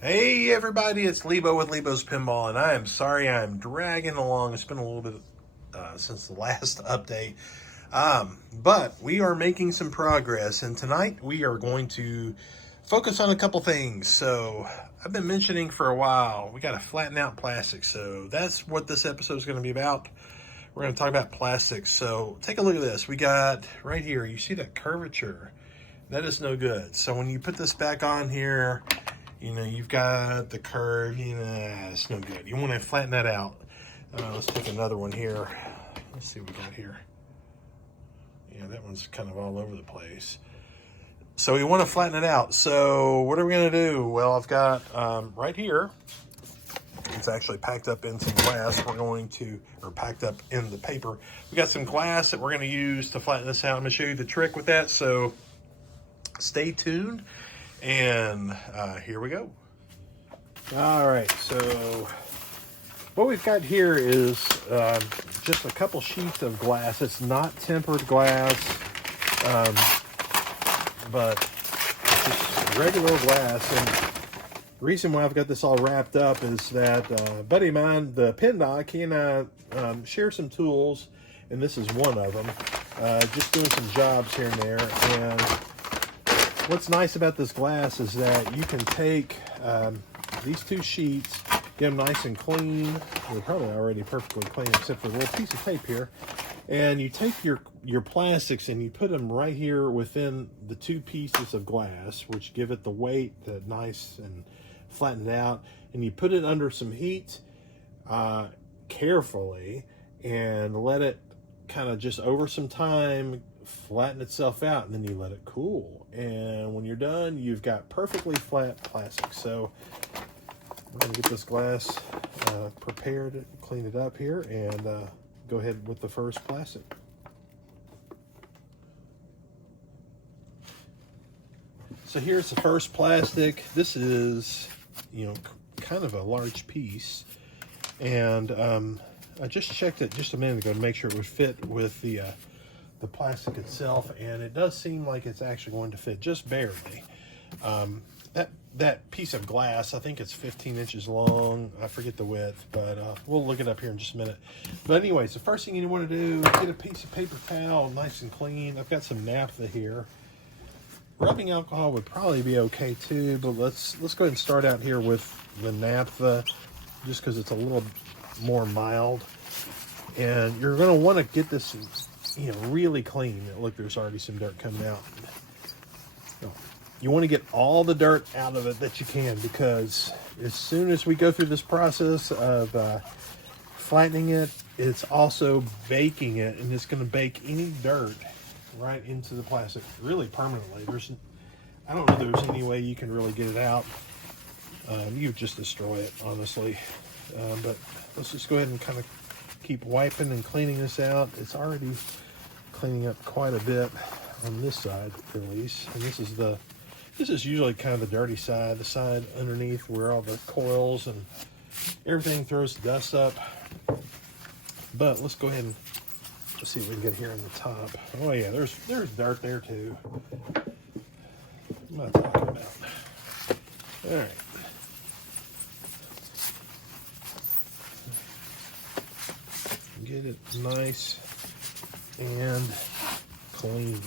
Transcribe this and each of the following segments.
Hey everybody, it's Lebo with Lebo's Pinball, and I am sorry I'm dragging along. It's been a little bit since the last update, but we are making some progress, and tonight we are going to focus on a couple things. So I've been mentioning for a while, we got to flatten out plastic, so that's what this episode is going to be about. We're going to talk about plastics. So take a look at this. We got right here, you see that curvature? That is no good. So when you put this back on here, you've got the curve, it's no good. You want to flatten that out. Let's take another one here. Let's see what we got here. Yeah, that one's kind of all over the place. So we want to flatten it out. So what are we going to do? Well, I've got right here, it's actually packed up in some glass. Or packed up in the paper. We got some glass that we're going to use to flatten this out. I'm going to show you the trick with that. So stay tuned. And here we go. All right, so what we've got here is just a couple sheets of glass. It's not tempered glass, but it's just regular glass. And the reason why I've got this all wrapped up is that a buddy of mine, the Pin Doc, he and I share some tools, and this is one of them. Just doing some jobs here and there. And what's nice about this glass is that you can take these two sheets, get them nice and clean. They're probably already perfectly clean except for a little piece of tape here. And you take your plastics and you put them right here within the two pieces of glass, which give it the weight, the nice and flattened out. And you put it under some heat carefully and let it kind of just over some time flatten itself out, and then you let it cool, and when you're done you've got perfectly flat plastic. So we're going to get this glass prepared, clean it up here, and go ahead with the first plastic. So here's the first plastic. This is kind of a large piece, and I just checked it just a minute ago to make sure it would fit with the plastic itself, and it does seem like it's actually going to fit just barely. That piece of glass, I think it's 15 inches long. I forget the width, but we'll look it up here in just a minute. But anyways, the first thing you want to do is get a piece of paper towel, nice and clean. I've got some naphtha here. Rubbing alcohol would probably be okay too, but let's go ahead and start out here with the naphtha, just because it's a little more mild. And you're going to want to get this really clean. Look, there's already some dirt coming out. You want to get all the dirt out of it that you can, because as soon as we go through this process of flattening it, it's also baking it, and it's going to bake any dirt right into the plastic really permanently. I don't know there's any way you can really get it out. You just destroy it, honestly. But let's just go ahead and kind of keep wiping and cleaning this out. It's already cleaning up quite a bit on this side, at least. And this is usually kind of the dirty side, the side underneath where all the coils and everything throws the dust up. But let's go ahead and see what we can get here on the top. Oh yeah, there's dirt there too. What am I talking about? All right. Get it nice and clean.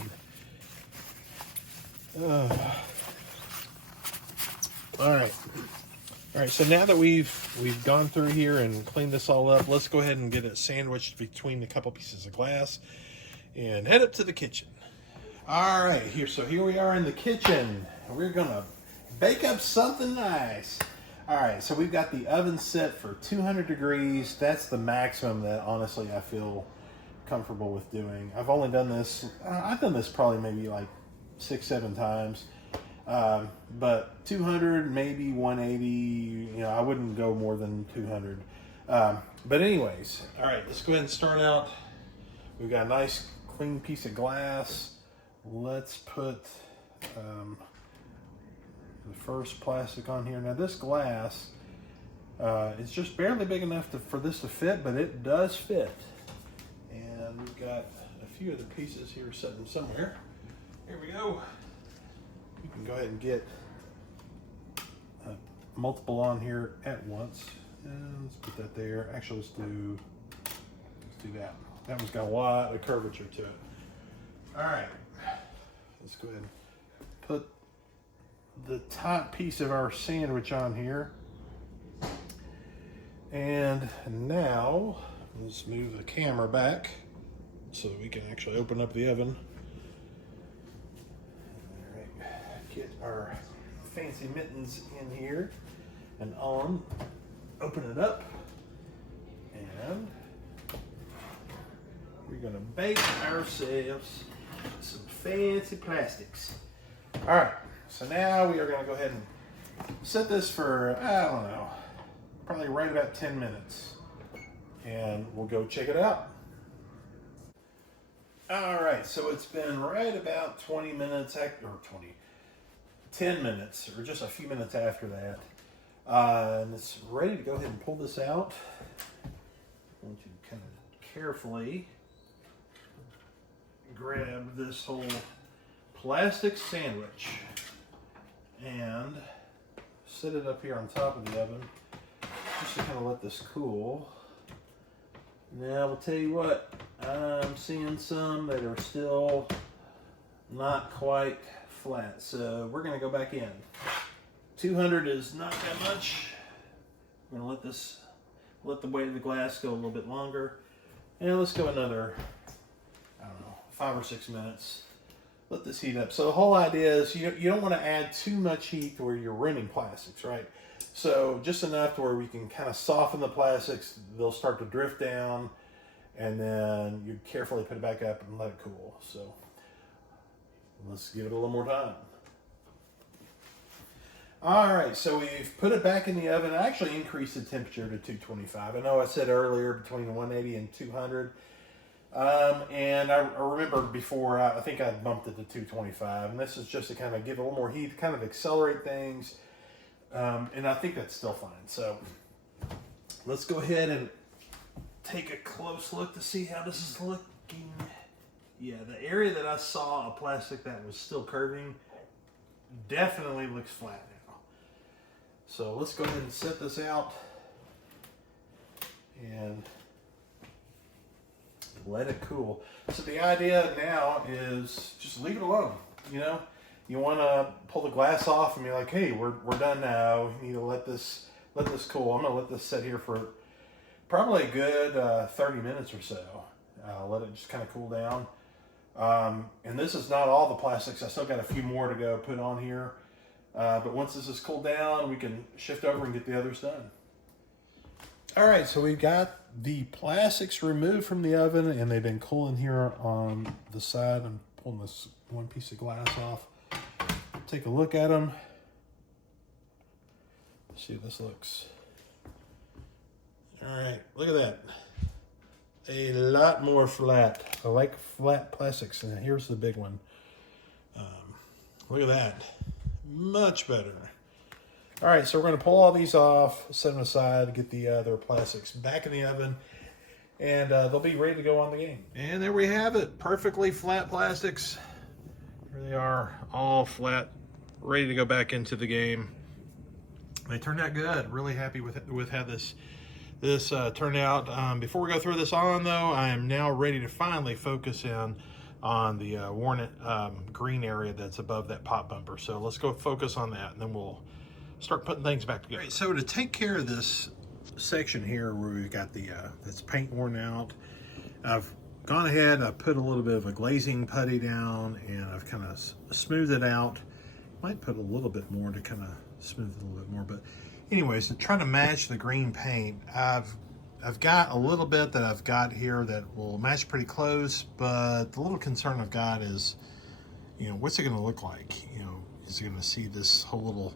All right, so now that we've gone through here and cleaned this all up, let's go ahead and get it sandwiched between a couple pieces of glass and head up to the kitchen. All right, here we are in the kitchen. We're gonna bake up something nice. All right, so we've got the oven set for 200 degrees. That's the maximum that honestly I feel comfortable with doing. I've only done this, I've done this probably maybe like 6-7 times. But 200, maybe 180, I wouldn't go more than 200. But anyways, all right, let's go ahead and start out. We've got a nice clean piece of glass. Let's put the first plastic on here. Now this glass, it's just barely big enough for this to fit, but it does fit. And we've got a few of the pieces here sitting somewhere. Here we go. You can go ahead and get a multiple on here at once. And let's put that there. Actually, let's do that. That one's got a lot of curvature to it. All right, let's go ahead and put the top piece of our sandwich on here. And now let's move the camera back so that we can actually open up the oven. All right, get our fancy mittens in here and on. Open it up, and we're gonna bake ourselves some fancy plastics. All right, so now we are gonna go ahead and set this for, I don't know, probably right about 10 minutes, and we'll go check it out. All right, so it's been right about 20 minutes, or 10 minutes, or just a few minutes after that. And it's ready to go ahead and pull this out. I want you to kind of carefully grab this whole plastic sandwich and set it up here on top of the oven just to kind of let this cool. Now I'll tell you what, I'm seeing some that are still not quite flat, so we're going to go back in. 200 is not that much. I'm going to let the weight of the glass go a little bit longer. And let's go another, I don't know, 5 or 6 minutes. Let this heat up. So the whole idea is you don't want to add too much heat to where you're rending plastics, right? So just enough to where we can kind of soften the plastics. They'll start to drift down, and then you carefully put it back up and let it cool. So let's give it a little more time. All right, so we've put it back in the oven. I actually increased the temperature to 225. I know I said earlier between 180 and 200. And I remember before, I think I bumped it to 225. And this is just to kind of give it a little more heat, kind of accelerate things. And I think that's still fine. So let's go ahead and take a close look to see how this is looking. Yeah, the area that I saw a plastic that was still curving definitely looks flat now. So let's go ahead and set this out and let it cool. So the idea now is just leave it alone. You know, you want to pull the glass off and be like, hey, we're done now. We need to let this cool. I'm gonna let this sit here for probably a good 30 minutes or so. Let it just kind of cool down. And this is not all the plastics. I still got a few more to go put on here. But once this is cooled down, we can shift over and get the others done. All right, so we've got the plastics removed from the oven, and they've been cooling here on the side. I'm pulling this one piece of glass off. Take a look at them. See how this looks. All right, look at that. A lot more flat. I like flat plastics. And here's the big one. Look at that. Much better. All right, so we're going to pull all these off, set them aside, get the other plastics back in the oven, and they'll be ready to go on the game. And there we have it. Perfectly flat plastics. Here they are, all flat, ready to go back into the game. They turned out good. Really happy with how this turned out. Before we go through this on, though, I am now ready to finally focus in on the worn green area that's above that pop bumper. So let's go focus on that, and then we'll start putting things back together. Right, so to take care of this section here where we've got the that's paint worn out, I've gone ahead, I put a little bit of a glazing putty down, and I've kind of smoothed it out. Might put a little bit more to kind of smooth it a little bit more, but anyways, to try to match the green paint, I've got a little bit that I've got here that will match pretty close, but the little concern I've got is, you know, what's it going to look like? You know, is it going to see this whole little,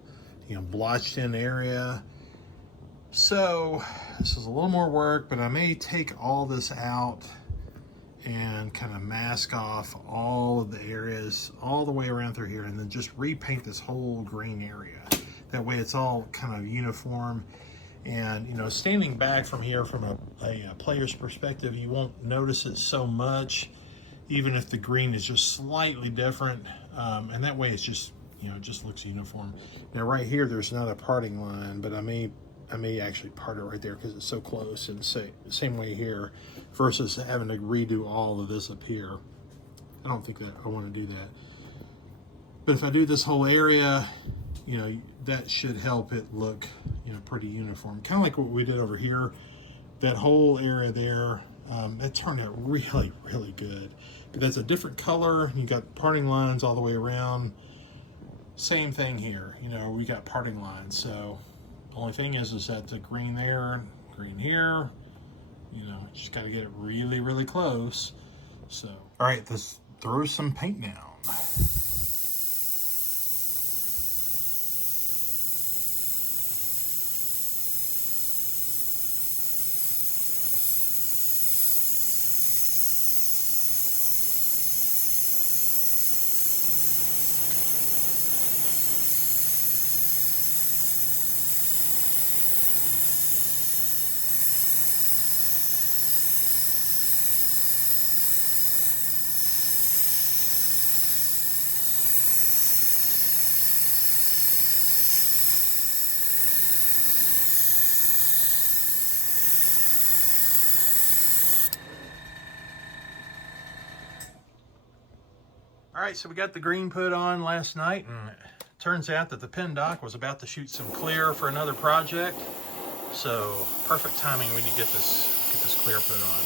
you know, blotched in area? So this is a little more work, but I may take all this out and kind of mask off all of the areas all the way around through here, and then just repaint this whole green area. That way it's all kind of uniform. And, you know, standing back from here from a player's perspective, you won't notice it so much, even if the green is just slightly different. And that way it's just, you know, it just looks uniform. Now right here, there's not a parting line, but I may actually part it right there because it's so close. And same way here, versus having to redo all of this up here. I don't think that I want to do that. But if I do this whole area, you know, that should help it look, you know, pretty uniform. Kind of like what we did over here. That whole area there, that turned out really, really good. But that's a different color. You got parting lines all the way around. Same thing here. You know, we got parting lines. So the only thing is that the green there, green here. You know, just got to get it really, really close. So, all right, let's throw some paint down. All right, so we got the green put on last night, and it turns out that the pin dock was about to shoot some clear for another project. So perfect timing we need to get this clear put on.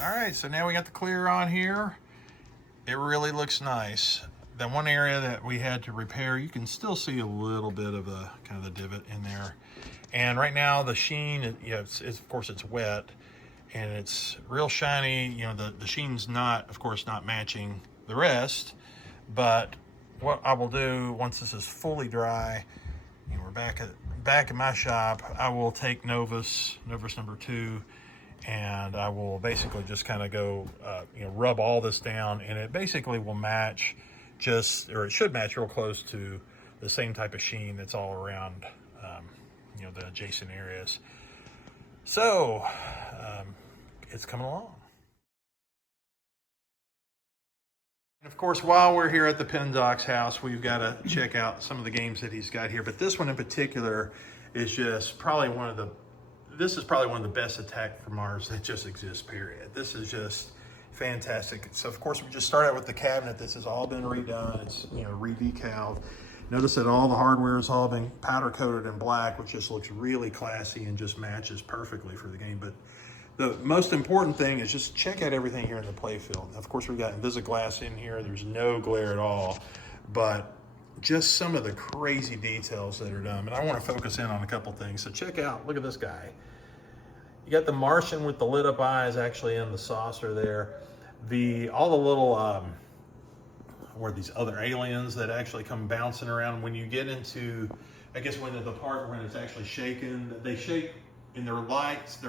All right, so now we got the clear on here. It really looks nice. The one area that we had to repair, you can still see a little bit of a kind of the divot in there. And right now the sheen, it's of course it's wet and it's real shiny. You know, the sheen's not, of course, not matching the rest. But what I will do once this is fully dry, and we're back in my shop, I will take Novus number 2. And I will basically just kind of go, you know, rub all this down, and it basically will match or it should match real close to the same type of sheen that's all around, you know, the adjacent areas. So it's coming along. And of course, while we're here at the Pin Doc's house, we've got to check out some of the games that he's got here. But this one in particular is just probably one of the best attack from ours that just exists, period. This is just fantastic. So of course we just start out with the cabinet. This has all been redone. It's, you know, re-decaled. Notice that all the hardware has all been powder coated in black, which just looks really classy and just matches perfectly for the game. But the most important thing is just check out everything here in the play field. Of course, we've got Invisiglass in here. There's no glare at all, but just some of the crazy details that are done. And I want to focus in on a couple things. So check out, look at this guy. You got the Martian with the lit up eyes actually in the saucer there. All the little, where these other aliens that actually come bouncing around. When you get into, I guess when the part when it's actually shaken, they shake and their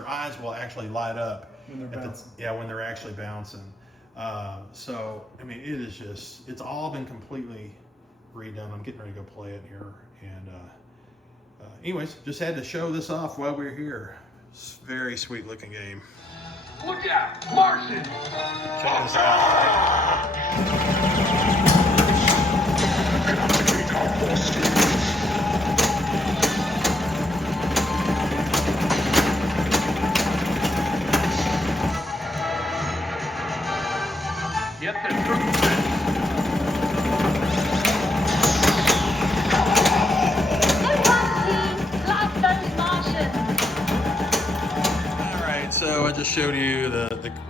eyes will actually light up. When they're bouncing. When they're actually bouncing. So, I mean, it's all been completely redone. I'm getting ready to go play it here. And anyways, just had to show this off while we were here. It's a very sweet looking game. Look out, Martian! Check this out. Get the truth. So I just showed you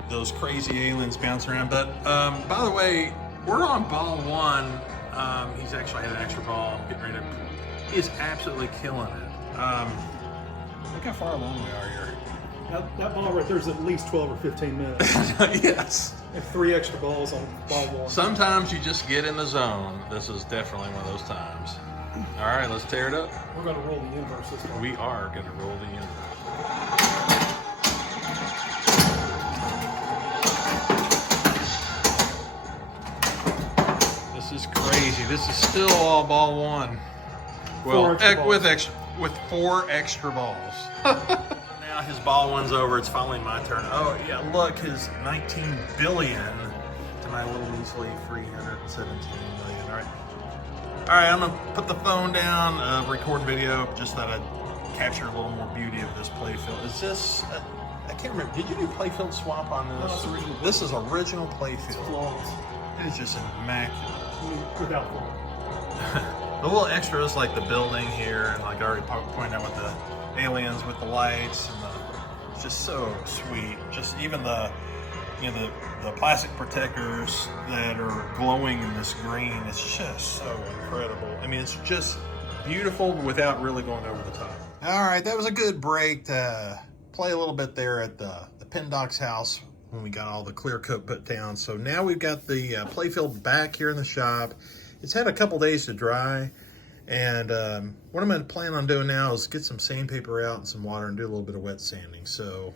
those crazy aliens bouncing around. But by the way, we're on ball 1. He's actually had an extra ball. Getting ready to. He is absolutely killing it. Look how far along we are here. That ball right there is at least 12 or 15 minutes. Yes. And 3 extra balls on ball 1. Sometimes you just get in the zone. This is definitely one of those times. All right, let's tear it up. We're going to roll the inverse this time. We are going to roll the inverse. This is crazy. crazy. This is still all ball one. Well, with 4 extra balls. Now his ball one's over. It's finally my turn. Oh yeah, look, his 19 billion to my little measly 317 million. All right, I'm gonna put the phone down, record video, just that I capture a little more beauty of this playfield. Is this? I can't remember. Did you do playfield swap on this? No, it's original. This is original playfield. Flawless. It is just immaculate. Without flaw. The little extras like the building here, and like I already pointed out with the aliens with the lights, and it's just so sweet. Just even the plastic protectors that are glowing in this green. It's just so incredible. I mean, it's just beautiful without really going over the top. All right, that was a good break to play a little bit there at the Pendoc's house when we got all the clear coat put down. So now we've got the playfield back here in the shop. It's had a couple days to dry, and what I'm going to plan on doing now is get some sandpaper out and some water and do a little bit of wet sanding. So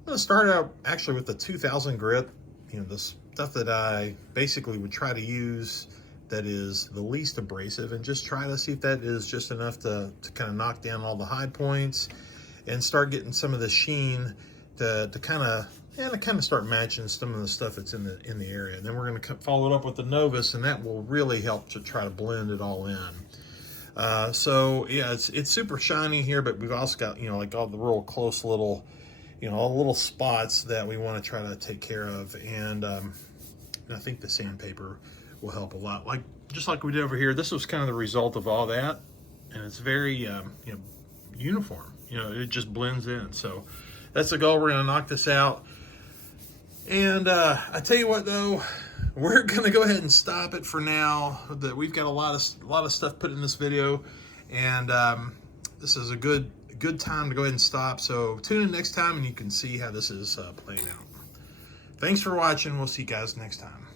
I'm going to start out actually with the 2000 grit, the stuff that I basically would try to use that is the least abrasive, and just try to see if that is just enough to kind of knock down all the high points and start getting some of the sheen to kind of start matching some of the stuff that's in the area. And then we're going to follow it up with the Novus, and that will really help to try to blend it all in. So yeah, it's super shiny here, but we've also got like all the real close little little spots that we want to try to take care of, and I think the sandpaper will help a lot. Just like we did over here, this was kind of the result of all that, and it's very uniform. It just blends in. So that's the goal. We're going to knock this out. And I tell you what, though, we're going to go ahead and stop it for now. That we've got a lot of stuff put in this video, and this is a good time to go ahead and stop. So tune in next time, and you can see how this is playing out. Thanks for watching. We'll see you guys next time.